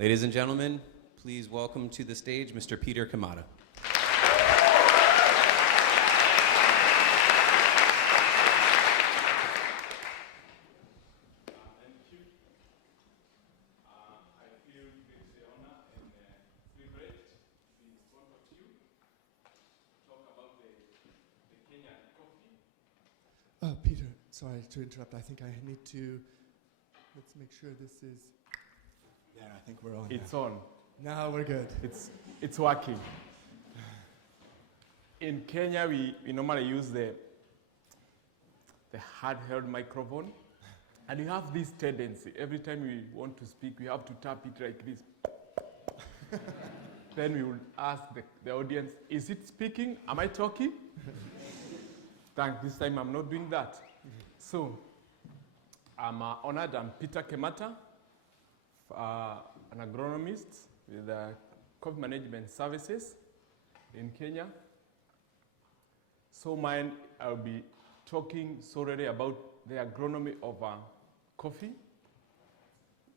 Ladies and gentlemen, please welcome to the stage Mr. Peter Kimata. Peter, sorry to interrupt. I think I need to, let's make sure this is, there, I think we're on. It's on. Now we're good. It's working. In Kenya, we normally use the handheld microphone. And we have this tendency, every time we want to speak, we have to tap it like this. Then we will ask the audience, is it speaking? Am I talking? This time I'm not doing that. So, I'm honored. I'm Peter Kimata, an agronomist with coffee management services in Kenya. So I'll be talking solely about the agronomy of coffee.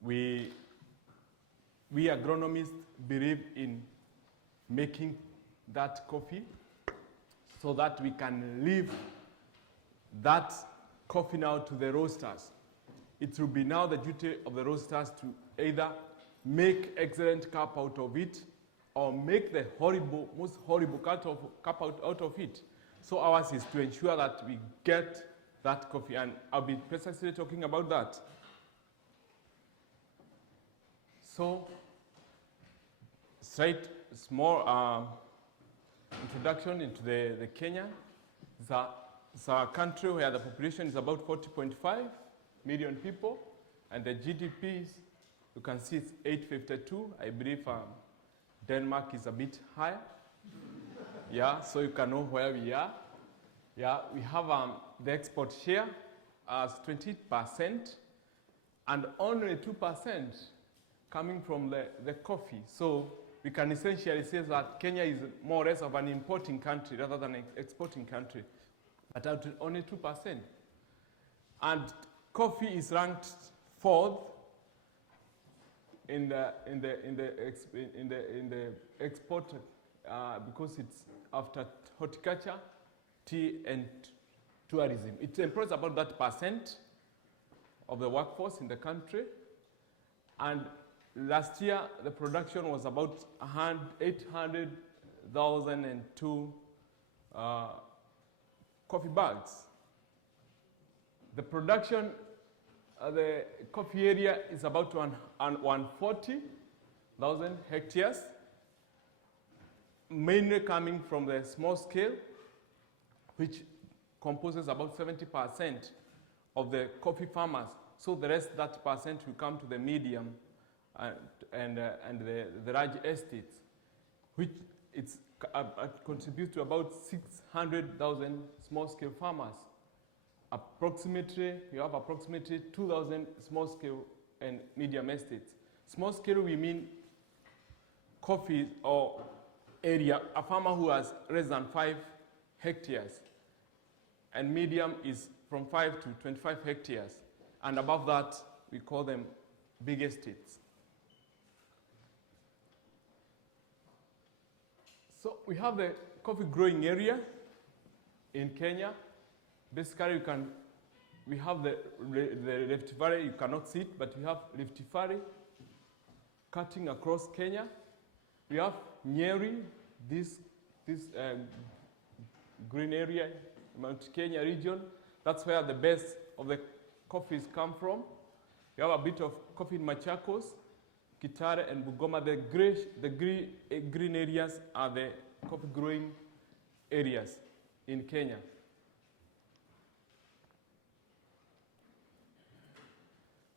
We agronomists believe in making that coffee so that we can leave that coffee now to the roasters. It will be now the duty of the roasters to either make excellent cup out of it or make the most horrible cup out of it. So ours is to ensure that we get that coffee, and I'll be precisely talking about that. So, small introduction into the Kenya. It's a country where the population is about 40.5 million people, and the GDP is, you can see it's 852. I believe Denmark is a bit higher. Yeah, so you can know where we are. Yeah, we have the export share as 20%, and only 2% coming from the coffee. So we can essentially say that Kenya is more or less of an importing country rather than an exporting country, but at only 2%. And coffee is ranked 4th in the export because it's after horticulture, tea, and tourism. It employs about that percent of the workforce in the country. And last year, the production was about 800,002 coffee bags. The production, the coffee area is about 140,000 hectares, mainly coming from the small scale, which composes about 70% of the coffee farmers. So the rest, that percent, will come to the medium and the large estates, which contributes to about 600,000 small-scale farmers. We have approximately 2,000 small-scale and medium estates. Small-scale, we mean coffee or area, a farmer who has less than 5 hectares. And medium is from 5 to 25 hectares. And above that, we call them big estates. So we have the coffee growing area in Kenya. Basically, we have the Rift Valley. You cannot see it, but we have Rift Valley cutting across Kenya. We have Nyeri, this green area, Mount Kenya region. That's where the best of the coffees come from. We have a bit of coffee in Machakos, Kitale, and Bungoma. The green areas are the coffee growing areas in Kenya.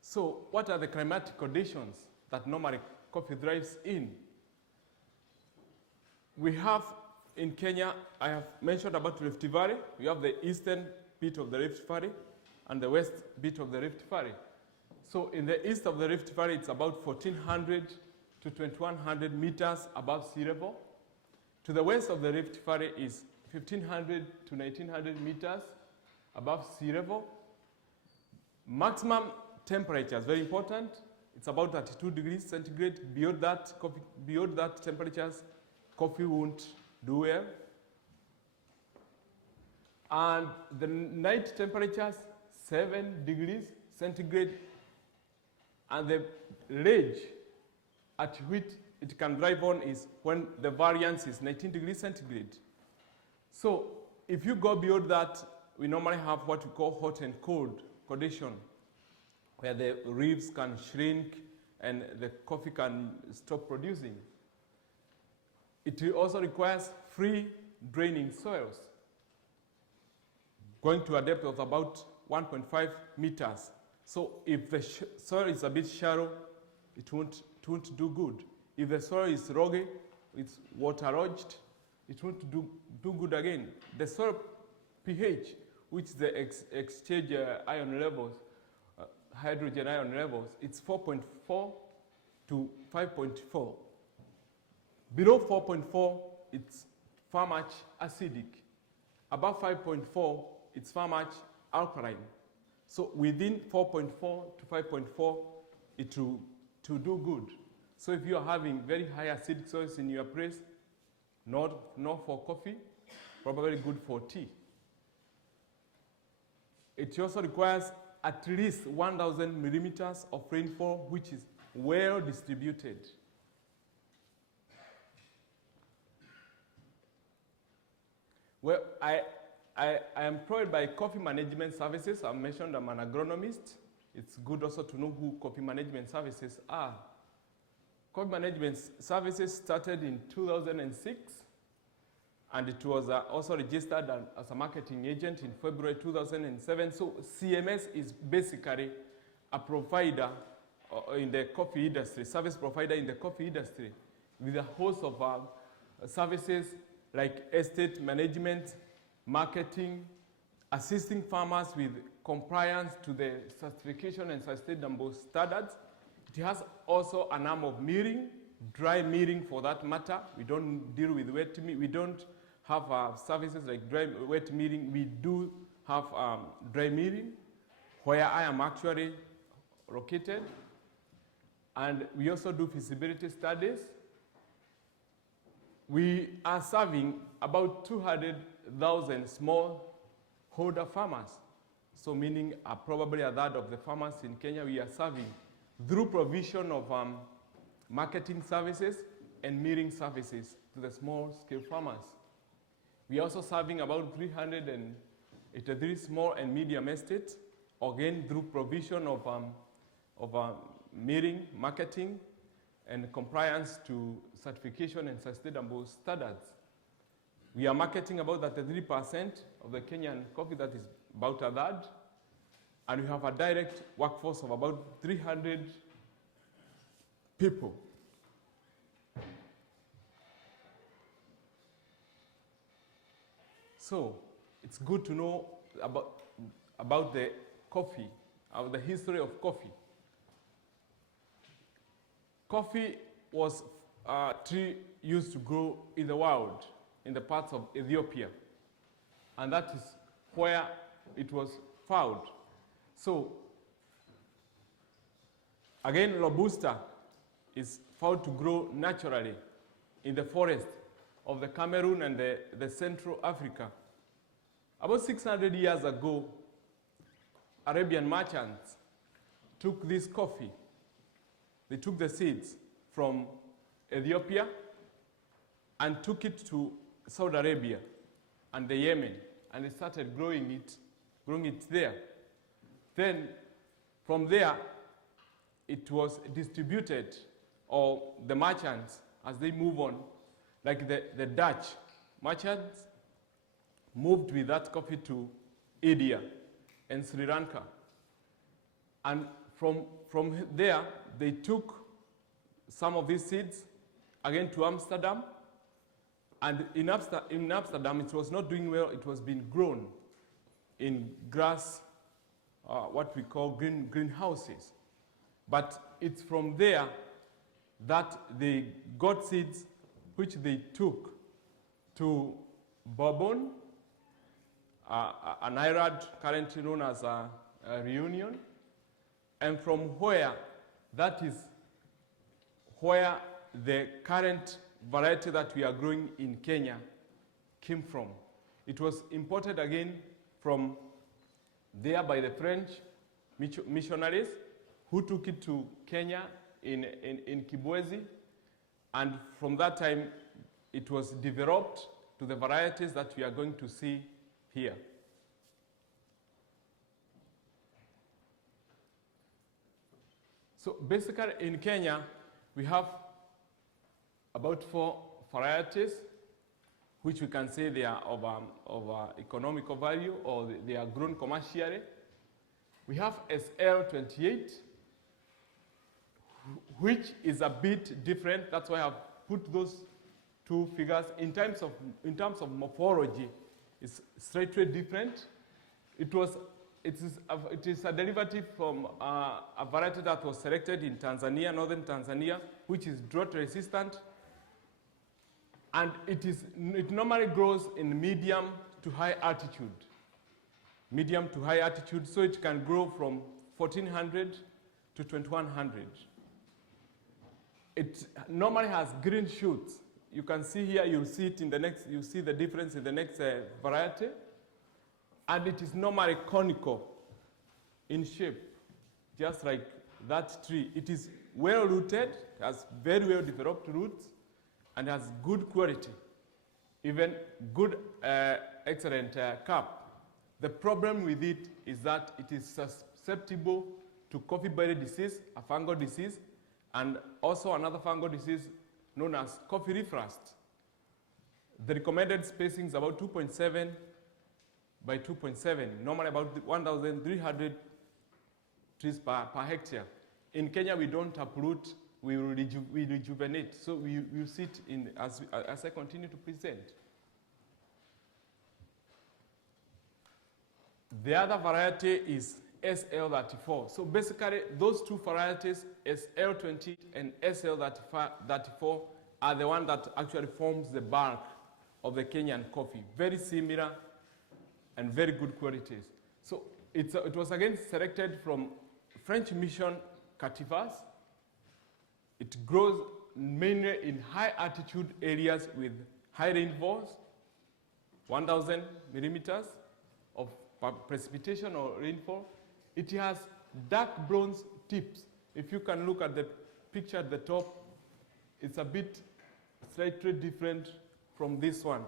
So what are the climatic conditions that normally coffee thrives in? We have in Kenya, I have mentioned about Rift Valley. We have the eastern bit of the Rift Valley and the west bit of the Rift Valley. So in the east of the Rift Valley, it's about 1,400 to 2,100 meters above sea level. To the west of the Rift Valley is 1,500 to 1,900 meters above sea level. Maximum temperatures, very important, It's about 32 degrees centigrade. Beyond that temperatures, coffee won't do well. And the night temperatures, 7 degrees centigrade. And the range at which it can drive on is when the variance is 19 degrees centigrade. So if you go beyond that, we normally have what we call hot and cold condition, where the leaves can shrink and the coffee can stop producing. It also requires free draining soils, going to a depth of about 1.5 meters. So if the soil is a bit shallow, it won't do good. If the soil is rocky, it's water-lodged, it won't do good again. The soil pH, which is the exchange ion levels, hydrogen ion levels, it's 4.4 to 5.4. Below 4.4, it's far much acidic. Above 5.4, it's far much alkaline. So within 4.4 to 5.4, it will do good. So if you are having very high acidic soils in your place, not for coffee, probably good for tea. It also requires at least 1,000 millimeters of rainfall, which is well distributed. Well, I am employed by Coffee Management Services. I mentioned I'm an agronomist. It's good also to know who Coffee Management Services are. Coffee Management Services started in 2006, and it was also registered as a marketing agent in February 2007. So CMS is basically a provider in the coffee industry, service provider in the coffee industry, with a host of services like estate management, marketing, assisting farmers with compliance to the certification and sustainable standards. It has also an arm of milling, dry milling for that matter. We don't deal with wet milling. We don't have services like wet milling. We do have dry milling, where I am actually located. And we also do feasibility studies. We are serving about 200,000 smallholder farmers. So meaning probably a third of the farmers in Kenya we are serving through provision of marketing services and milling services to the small-scale farmers. We are also serving about 383 small and medium estates, again through provision of milling, marketing, and compliance to certification and sustainable standards. We are marketing about 33% of the Kenyan coffee, that is about a third, and we have a direct workforce of about 300 people. So it's good to know about the coffee, the history of coffee. Coffee was a tree used to grow in the world, in the parts of Ethiopia. And that is where it was found. So, again, Robusta is found to grow naturally in the forest of the Cameroon and the Central Africa. About 600 years ago, Arabian merchants took this coffee. They took the seeds from Ethiopia and took it to Saudi Arabia and the Yemen, and they started growing it there. Then from there, it was distributed, or the merchants, as they move on, like the Dutch merchants moved with that coffee to India and Sri Lanka. And from there, they took some of these seeds again to Amsterdam. And in Amsterdam, it was not doing well. It was being grown in grass, what we call greenhouses. But it's from there that they got seeds which they took to Bourbon, an island currently known as Reunion, and from where that is where the current variety that we are growing in Kenya came from. It was imported again from there by the French missionaries who took it to Kenya in Kibwezi, and from that time it was developed to the varieties that we are going to see here. So basically in Kenya we have about 4 varieties which we can say they are of economical value, or they are grown commercially. We have SL28, which is a bit different. That's why I've put those 2 figures. In terms of morphology, it's slightly different. It is a derivative from a variety that was selected in Tanzania, northern Tanzania, which is drought resistant. And it normally grows in medium to high altitude. Medium to high altitude, so it can grow from 1400 to 2100. It normally has green shoots. You can see here, you'll see it in the next, you see the difference in the next variety. And it is normally conical in shape, just like that tree. It is well rooted, has very well developed roots, and has good quality, even good, excellent cap. The problem with it is that it is susceptible to coffee berry disease, a fungal disease, and also another fungal disease known as coffee leaf rust. The recommended spacing is about 2.7 by 2.7, normally about 1,300 trees per hectare. In Kenya, we don't uproot, we rejuvenate. So we use it in, as I continue to present. The other variety is SL34. So basically, those 2 varieties, SL20 and SL34, are the one that actually forms the bulk of the Kenyan coffee. Very similar and very good qualities. So it was again selected from French mission cultivars. It grows mainly in high altitude areas with high rainfalls, 1,000 millimeters of precipitation or rainfall. It has dark bronze tips. If you can look at the picture at the top, it's a bit slightly different from this one.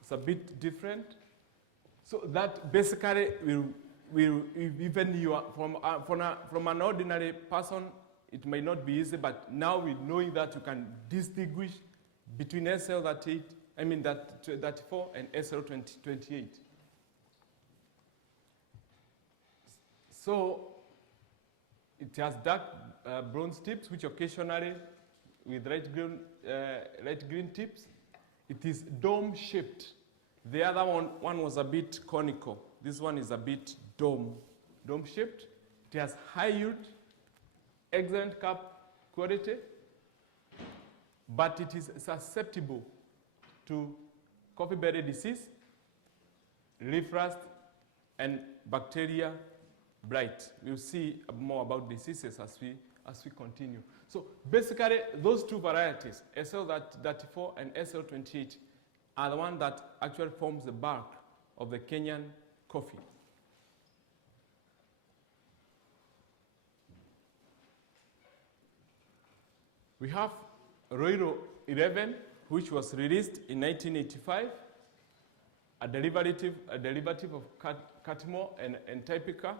It's a bit different. So that basically will even you are from an ordinary person, it may not be easy, but now we knowing that you can distinguish between SL38, that 34 and SL28. So it has dark bronze tips, which occasionally with light green tips. It is dome-shaped. The other one was a bit conical. This one is a bit dome-shaped. It has high yield, excellent cap quality, but it is susceptible to coffee berry disease, leaf rust, and bacteria blight. We'll see more about diseases as we continue. So basically, those 2 varieties, SL34 and SL28, are the one that actually forms the bulk of the Kenyan coffee. We have Roiro 11, which was released in 1985, a derivative of Catmore and Typica.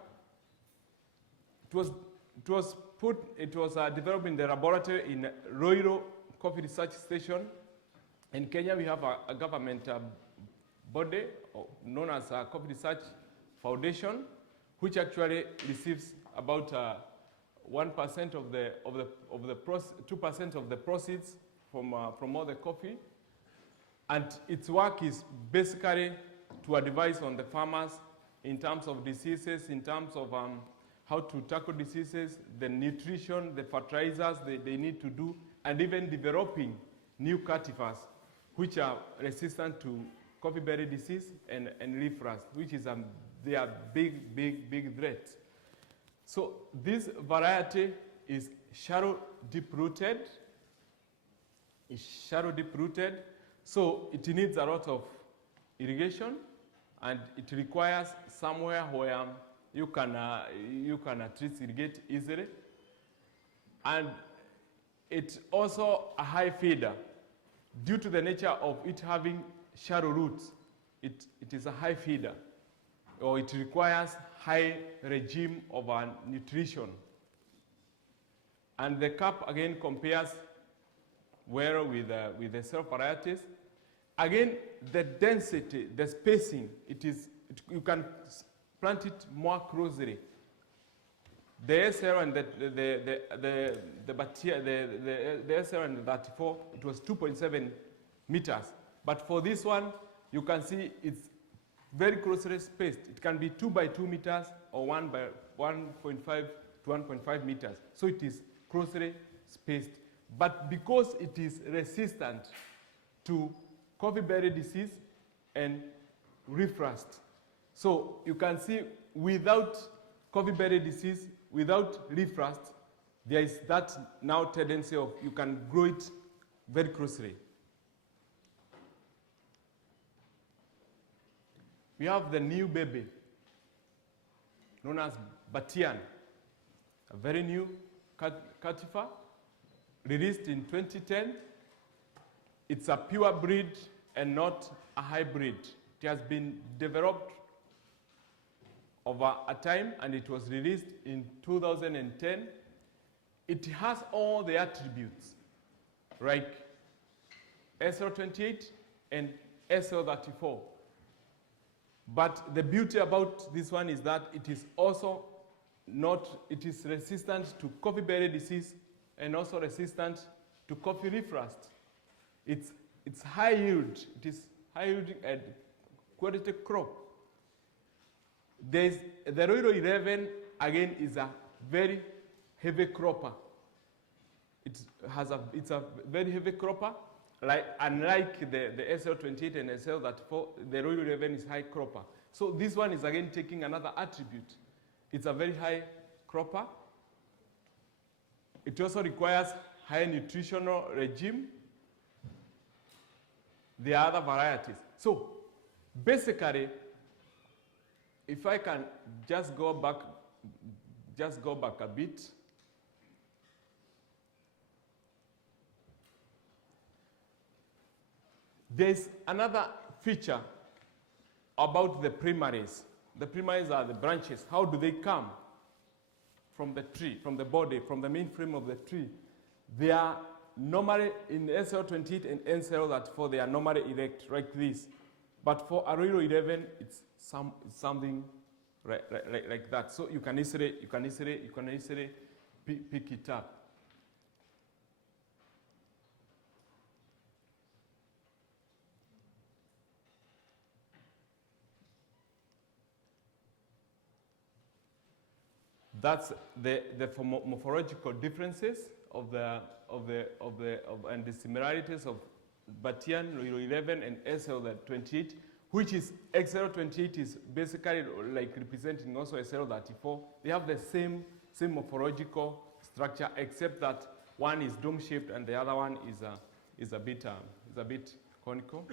It was developed in the laboratory in Roiro Coffee Research Station. In Kenya, we have a government body known as a Coffee Research Foundation, which actually receives about 1% of the 2% of the proceeds from all the coffee, and its work is basically to advise on the farmers in terms of diseases, in terms of how to tackle diseases, the nutrition, the fertilizers they need to do, and even developing new cultivars which are resistant to coffee berry disease and leaf rust, which is they are big threats. So this variety is shallow deep-rooted. It's shallow deep-rooted, so it needs a lot of irrigation, and it requires somewhere where you can at least irrigate easily. And it's also a high feeder. Due to the nature of it having shallow roots, it is a high feeder, or it requires high regime of nutrition. And the cup again compares well with the self varieties. Again, the density, the spacing, you can plant it more closely. The SL and the SL and the 34, it was 2.7 meters. But for this one, you can see it's very closely spaced. It can be 2 by 2 meters or 1 by 1.5 to 1.5 meters. So it is closely spaced. But because it is resistant to coffee berry disease and leaf rust, so you can see without coffee berry disease, without leaf rust, there is that now tendency of you can grow it very closely. We have the new baby, known as Batian, a very new cultivar, released in 2010. It's a pure breed and not a hybrid. It has been developed over a time, and it was released in 2010. It has all the attributes, like SL28 and SL34. But the beauty about this one is that it is also it is resistant to coffee berry disease and also resistant to coffee leaf rust. It's high yield. It is high yielding and quality crop. The Roiro 11 again is a very heavy cropper. It's a very heavy cropper. Unlike the SL28 and SL34, the Roiro 11 is high cropper. So this one is again taking another attribute. It's a very high cropper. It also requires high nutritional regime. There are other varieties. So basically, if I can just go back a bit. There's another feature about the primaries. The primaries are the branches. How do they come? From the tree, from the body, from the main frame of the tree. They are normally in SL28 and SL34, they are normally erect like this. But for Roiro 11, it's something like that. So you can easily pick it up. That's the morphological differences and the similarities of Batian, Roiro 11, and SL28, which is XL28 is basically like representing also SL34. They have the same morphological structure, except that one is dome-shaped and the other one is a bit conical.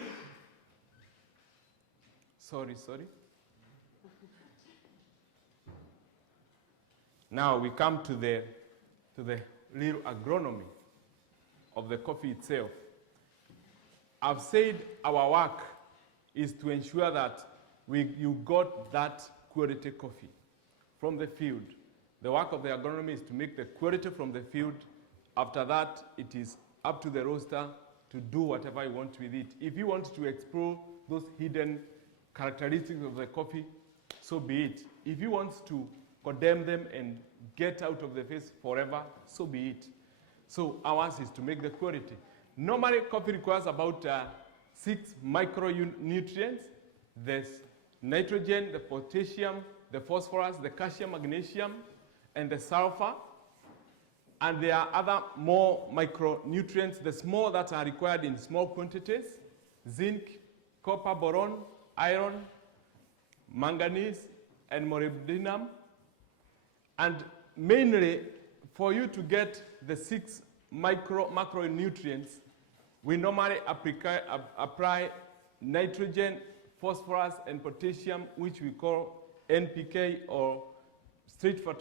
Sorry. Now we come to the real agronomy of the coffee itself. I've said our work is to ensure that you got that quality coffee from the field. The work of the agronomy is to make the quality from the field. After that, it is up to the roaster to do whatever you want with it. If you want to explore those hidden characteristics of the coffee, so be it. If you want to condemn them and get out of the face forever, so be it. So ours is to make the quality. Normally, coffee requires about 6 micronutrients. There's nitrogen, the potassium, the phosphorus, the calcium, magnesium, and the sulfur. And there are other more micronutrients, the small that are required in small quantities: zinc, copper, boron, iron, manganese, and molybdenum. And mainly, for you to get the 6 macronutrients, we normally apply nitrogen, phosphorus, and potassium, which we call NPK or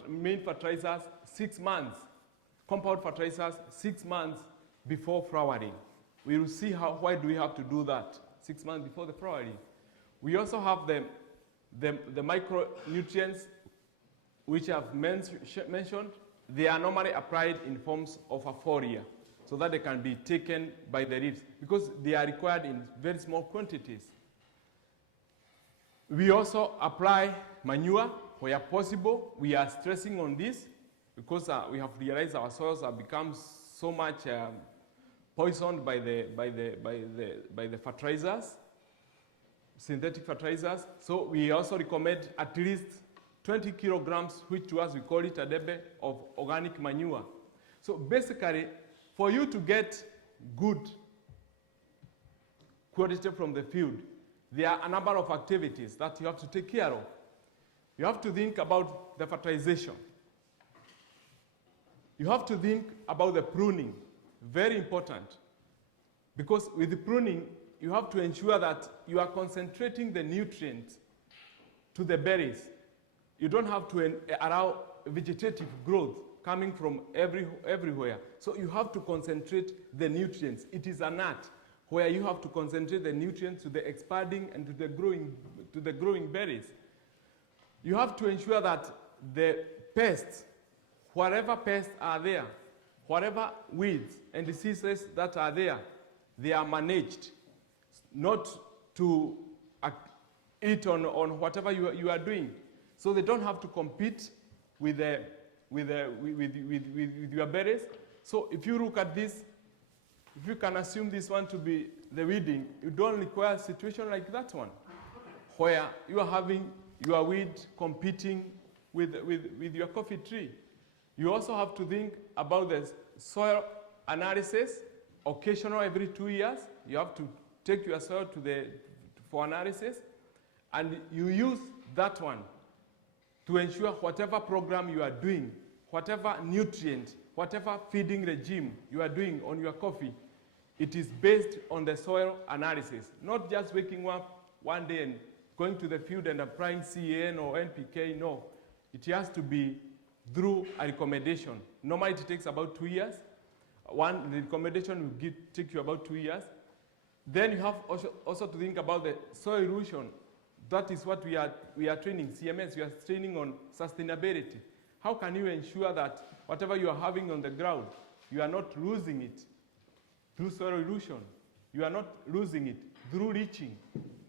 main fertilizers, 6 months. Compound fertilizers, 6 months before flowering. We will see why do we have to do that 6 months before the flowering. We also have the micronutrients, which I've mentioned. They are normally applied in forms of a foliar, so that they can be taken by the leaves, because they are required in very small quantities. We also apply manure where possible. We are stressing on this because we have realized our soils have become so much poisoned by the fertilizers, synthetic fertilizers. So we also recommend at least 20 kilograms, which to us we call it a debe, of organic manure. So basically, for you to get good quality from the field, there are a number of activities that you have to take care of. You have to think about the fertilization. You have to think about the pruning, very important. Because with the pruning, you have to ensure that you are concentrating the nutrients to the berries. You don't have to allow vegetative growth coming from everywhere. So you have to concentrate the nutrients. It is a nut where you have to concentrate the nutrients to the expanding and to the growing berries. You have to ensure that the pests, whatever pests are there, whatever weeds and diseases that are there, they are managed, not to eat on whatever you are doing. So they don't have to compete with your berries. So if you look at this, if you can assume this one to be the weeding, you don't require a situation like that one, where you are having your weed competing with your coffee tree. You also have to think about the soil analysis. Occasional, every 2 years, you have to take your soil for analysis, and you use that one to ensure whatever program you are doing, whatever nutrient, whatever feeding regime you are doing on your coffee, it is based on the soil analysis. Not just waking up one day and going to the field and applying CAN or NPK, no. It has to be through a recommendation. Normally it takes about 2 years. The recommendation will take you about 2 years. Then you have also to think about the soil erosion. That is what we are training, CMS, we are training on sustainability. How can you ensure that whatever you are having on the ground, you are not losing it through soil erosion? You are not losing it through leaching,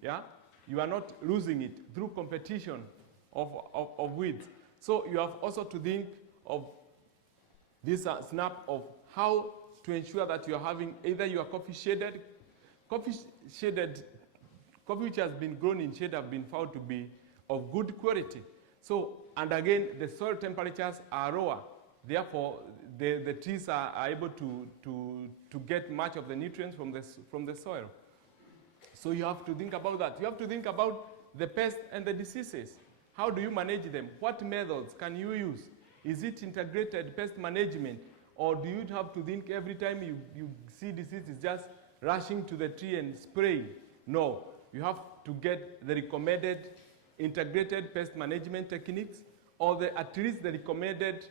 yeah? You are not losing it through competition of weeds. So you have also to think of this snap of how to ensure that you are having either your coffee which has been grown in shade have been found to be of good quality. So, and again, the soil temperatures are lower. Therefore, the trees are able to get much of the nutrients from the soil. So you have to think about that. You have to think about the pests and the diseases. How do you manage them? What methods can you use? Is it integrated pest management? Or do you have to think every time you see diseases just rushing to the tree and spraying? No. You have to get the recommended integrated pest management techniques, or at least the recommended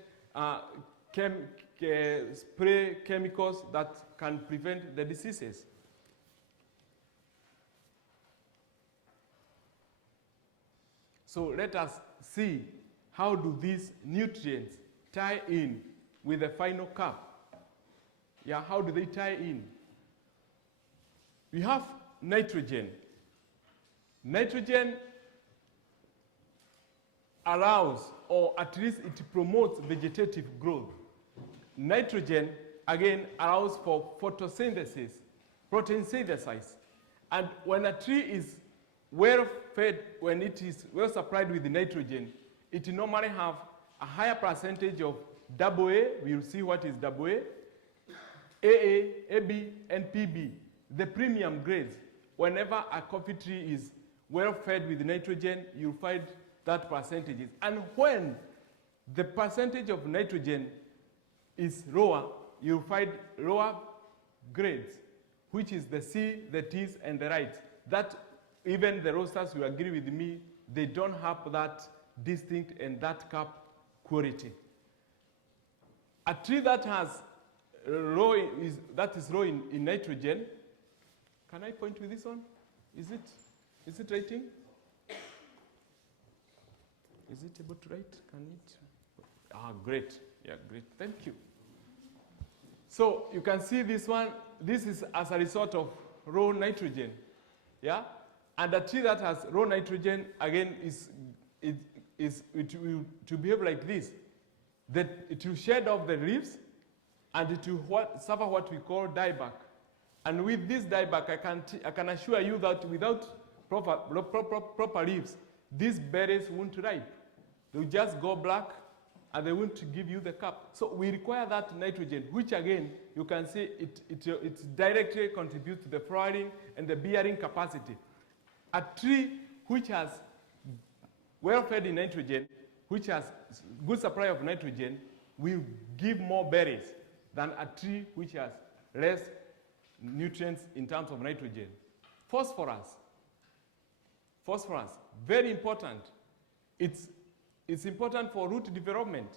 spray chemicals that can prevent the diseases. So let us see how do these nutrients tie in with the final cup. Yeah, how do they tie in? We have nitrogen. Nitrogen allows, or at least it promotes, vegetative growth. Nitrogen, again, allows for photosynthesis, protein synthesis. And when a tree is well fed, when it is well supplied with nitrogen, it normally have a higher percentage of AA, we will see what is AA, AA, AB, and PB, the premium grades. Whenever a coffee tree is well fed with nitrogen, you'll find that percentages. And when the percentage of nitrogen is lower. You'll find lower grades, which is the C, the T's, and the rights. That even the roasters will agree with me, they don't have that distinct and that cup quality. A tree that has low that is low in nitrogen. Can I point with this one? Is it writing? Is it able to write? Can it? Ah, great. Yeah, great. Thank you. So you can see this one. This is as a result of raw nitrogen. Yeah? And a tree that has raw nitrogen, again, it will to behave like this. That it will shed off the leaves, and it will suffer what we call dieback. And with this dieback, I can assure you that without proper leaves, these berries won't ripe. They'll just go black, and they won't give you the cup. So we require that nitrogen, which again, you can see it directly contributes to the flowering and the bearing capacity. A tree which has well-fed in nitrogen, which has good supply of nitrogen, will give more berries than a tree which has less nutrients in terms of nitrogen. Phosphorus, very important. It's important for root development.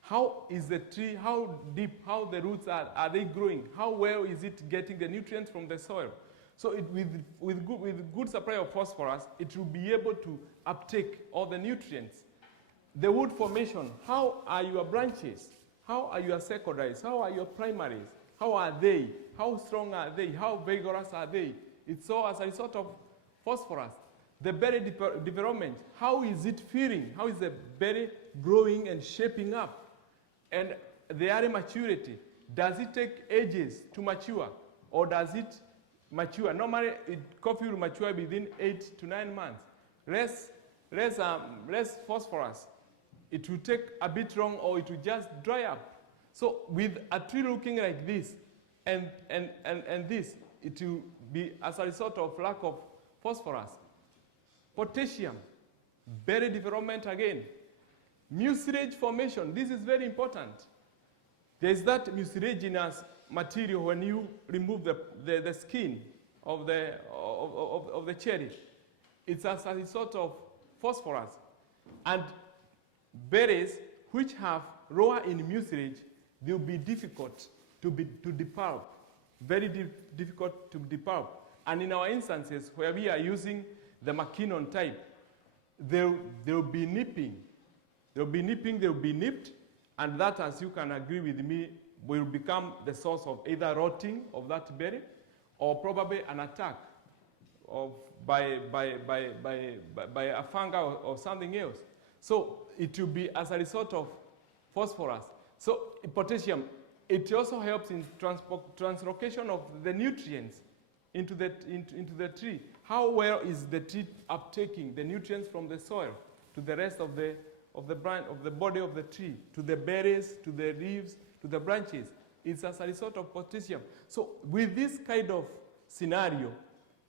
How is the tree, how deep, how the roots are they growing? How well is it getting the nutrients from the soil? So with good supply of phosphorus, it will be able to uptake all the nutrients. The wood formation, how are your branches? How are your secondaries? How are your primaries? How are they? How strong are they? How vigorous are they? It's all as a result of phosphorus. The berry development, how is it feeding? How is the berry growing and shaping up? And the early maturity, does it take ages to mature? Or does it mature? Normally, coffee will mature within 8 to 9 months. Less phosphorus. It will take a bit long, or it will just dry up. So with a tree looking like this and this, it will be as a result of lack of phosphorus. Potassium, berry development again. Mucilage formation, this is very important. There is that mucilaginous material when you remove the skin of the cherry. It's as a result of phosphorus. And berries which have lower in mucilage, they'll be difficult to depulp, very difficult to depulp. And in our instances where we are using the McKinnon type, they'll be nipping. They'll be nipped, and that, as you can agree with me, will become the source of either rotting of that berry, or probably an attack by a fungi or something else. So it will be as a result of phosphorus. So potassium, it also helps in translocation of the nutrients into the tree. How well is the tree uptaking the nutrients from the soil to the rest of the body of the tree, to the berries, to the leaves, to the branches? It's as a result of potassium. So with this kind of scenario,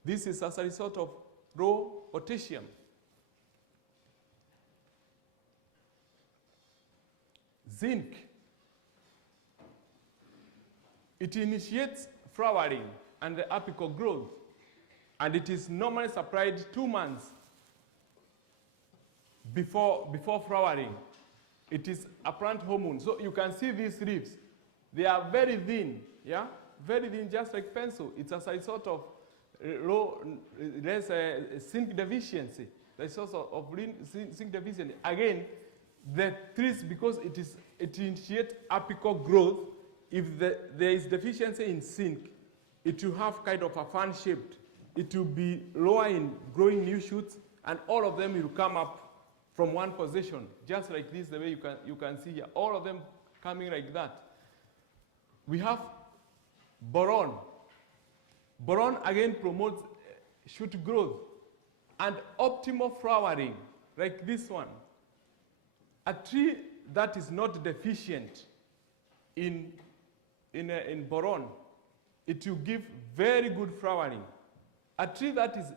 this is as a result of raw potassium. Zinc. It initiates flowering and the apical growth, and it is normally supplied 2 months before flowering. It is a plant hormone. So you can see these leaves. They are very thin, yeah? Very thin, just like pencil. It's as a result of zinc deficiency. The source of zinc deficiency. Again, the trees, because it initiates apical growth, if there is deficiency in zinc, it will have kind of a fan shaped. It will be lower in growing new shoots, and all of them will come up from one position, just like this, the way you can see here. All of them coming like that. We have boron. Boron again promotes shoot growth and optimal flowering, like this one. A tree that is not deficient in boron, it will give very good flowering. A tree that is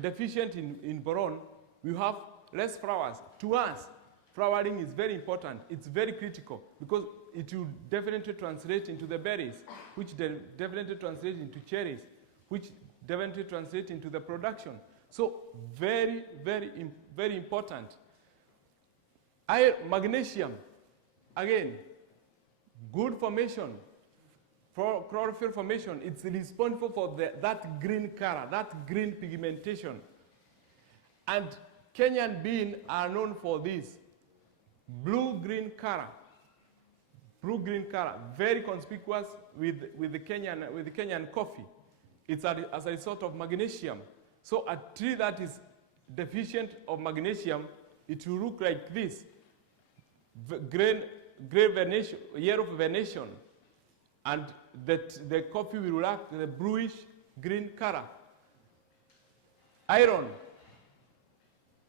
deficient in boron will have less flowers. To us, flowering is very important. It's very critical because it will definitely translate into the berries, which definitely translate into cherries, which definitely translate into the production. So very, very, very important. Magnesium, again, good formation, for chlorophyll formation. It's responsible for that green color, that green pigmentation. And Kenyan beans are known for this. Blue-green color, very conspicuous with the Kenyan coffee. It's as a result of magnesium. So a tree that is deficient of magnesium, it will look like this, gray venation, yellow venation, and the coffee will lack the bluish green color. Iron,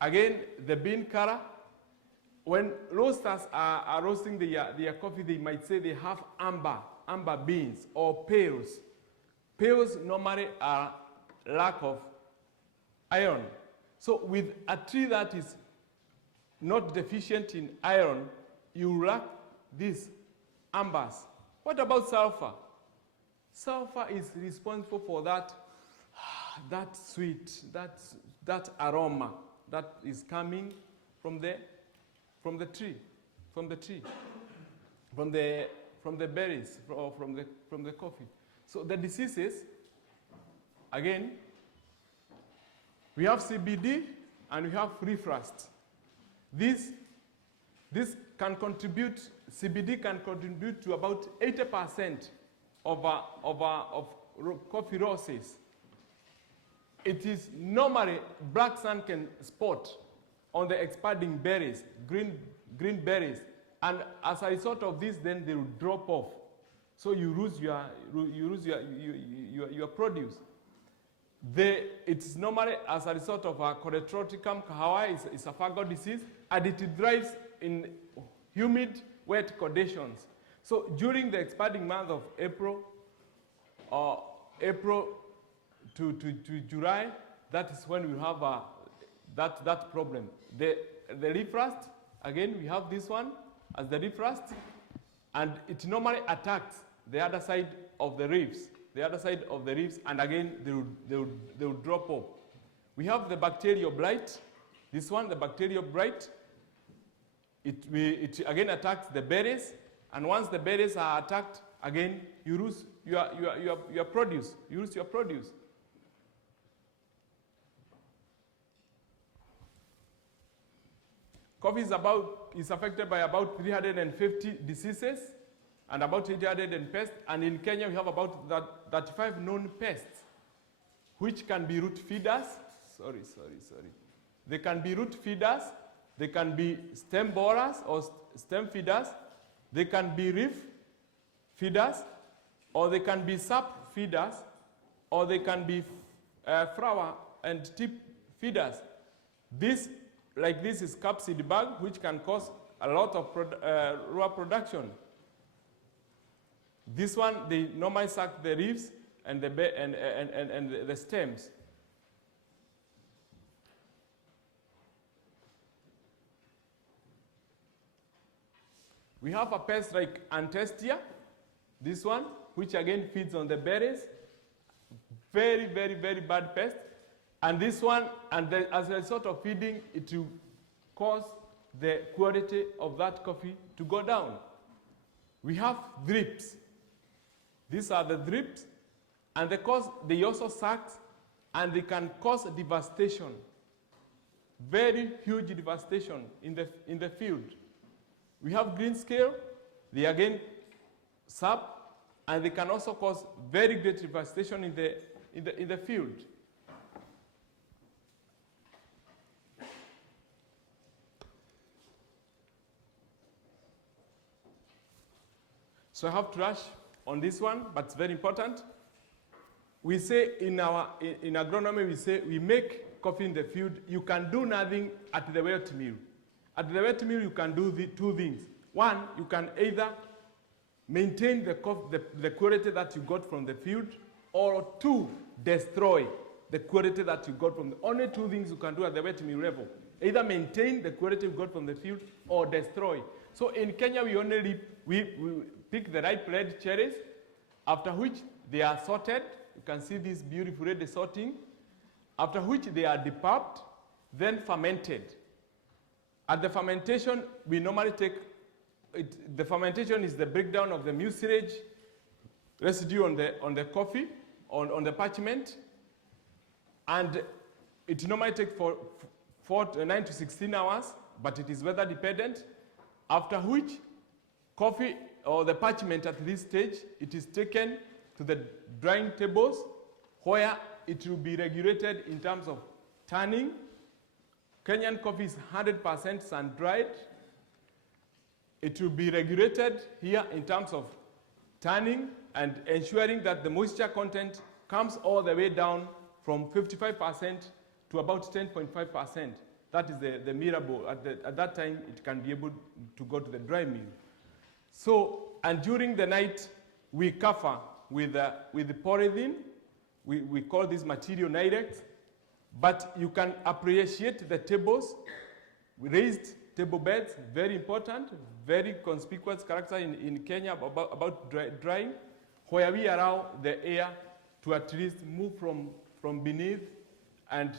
again, the bean color. When roasters are roasting their coffee, they might say they have amber beans or pales. Pales normally are lack of iron. So with a tree that is not deficient in iron, you lack these ambers. What about sulfur? Sulfur is responsible for that sweet, that aroma that is coming from the tree, from the berries, or from the coffee. So the diseases, again, we have CBD and we have free frost. This can contribute, CBD can contribute to about 80% of coffee roses. It is normally black sun can spot on the expanding berries, green berries, and as a result of this, then they will drop off. So you lose your produce. It's normally as a result of a Coletroticum kahawa, it's a fungal disease, and it thrives in humid, wet conditions. So during the expanding month of April to July, that is when we have that problem. The leaf rust, again, we have this one as the leaf rust, and it normally attacks the other side of the leaves. And again, they will drop off. We have the bacterial blight. This one, the bacterial blight, it again attacks the berries, and once the berries are attacked, again, you lose your produce. You lose your produce. Coffee is affected by about 350 diseases and about 800 pests. And in Kenya, we have about 35 known pests, which can be root feeders. Sorry. They can be root feeders. They can be stem borers or stem feeders. They can be leaf feeders, or they can be sap feeders, or they can be flower and tip feeders. This is capsid bug, which can cause a lot of raw production. This one, they normally suck the leaves and the stems. We have a pest like Antestia, this one, which again feeds on the berries. Very, very, very bad pest. And this one, as a result of feeding, it will cause the quality of that coffee to go down. We have drips. These are the drips, and they also suck, and they can cause devastation. Very huge devastation in the field. We have green scale. They again sap, and they can also cause very great devastation in the field. So I have to rush on this one, but it's very important. We say in agronomy, we say we make coffee in the field. You can do nothing at the wet mill. At the wet mill, you can do two things. One, you can either maintain the quality that you got from the field, or two, destroy the quality that you got from the only two things you can do at the wet mill level. either maintain the quality we got from the field or destroy. So in Kenya, we pick the ripe red cherries, after which they are sorted. You can see this beautiful red sorting. After which they are depulped, then fermented. At the fermentation, we normally take, the fermentation is the breakdown of the mucilage residue on the coffee, on the parchment, and it normally takes for 9 to 16 hours, but it is weather dependent, after which coffee or the parchment at this stage, it is taken to the drying tables where it will be regulated in terms of tanning. Kenyan coffee is 100% sun-dried. It will be regulated here in terms of tanning and ensuring that the moisture content comes all the way down from 55% to about 10.5%. That is the mirable. At that time, it can be able to go to the dry mill. So, and during the night, we cover with the polythene. We call this material Nirex. But you can appreciate the tables, raised table beds, very important, very conspicuous character in Kenya about drying, where we allow the air to at least move from beneath, and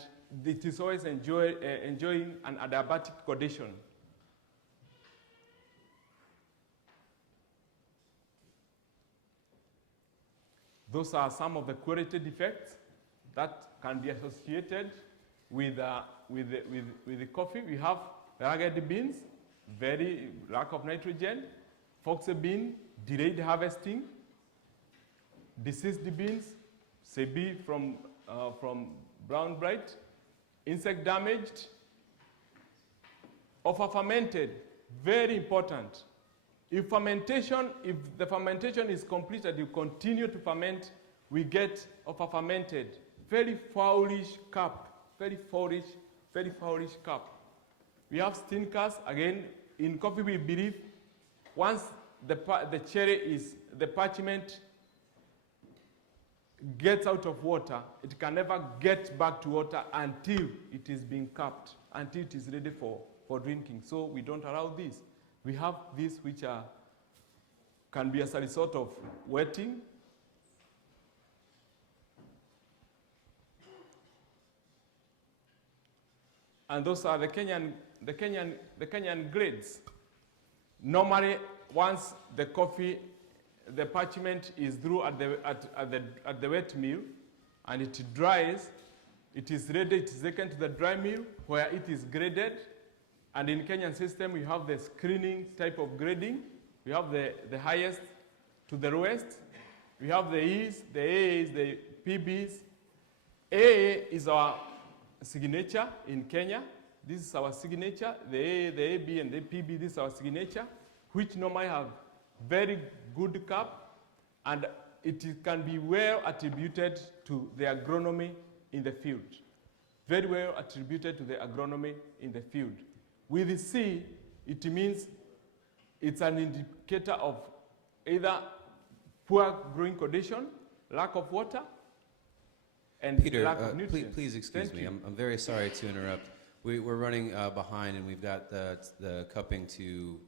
it is always enjoying an adiabatic condition. Those are some of the quality defects that can be associated with the coffee. We have ragged beans, very lack of nitrogen, foxy bean, delayed harvesting, diseased beans, CB from brown blight, insect damaged, over-fermented, very important. If the fermentation is completed, you continue to ferment, we get over-fermented. Very foulish cup, very foulish cup. We have stinkers. Again, in coffee we believe once the cherry is, the parchment gets out of water, it can never get back to water until it is being capped, until it is ready for drinking. So we don't allow this. We have these which can be as a result of wetting. And those are the Kenyan grades. Normally, once the coffee, the parchment is through at the wet mill, and it dries, it is ready. It is taken to the dry mill where it is graded. And in Kenyan system, we have the screening type of grading. We have the highest to the lowest. We have the E's, the A's, the PB's. A is our signature in Kenya. This is our signature. The A, the AB, and the PB, this is our signature, which normally have very good cup, and it can be well attributed to the agronomy in the field. Very well attributed to the agronomy in the field. With the C, it means it's an indicator of either poor growing condition, lack of water, and Peter, lack of nutrients. please excuse me. I'm very sorry to interrupt. We're running behind, and we've got the cupping to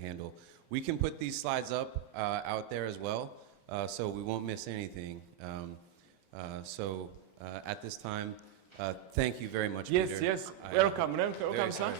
handle. We can put these slides up out there as well, so we won't miss anything. At this time, thank you very much, Peter. Yes, welcome, sir.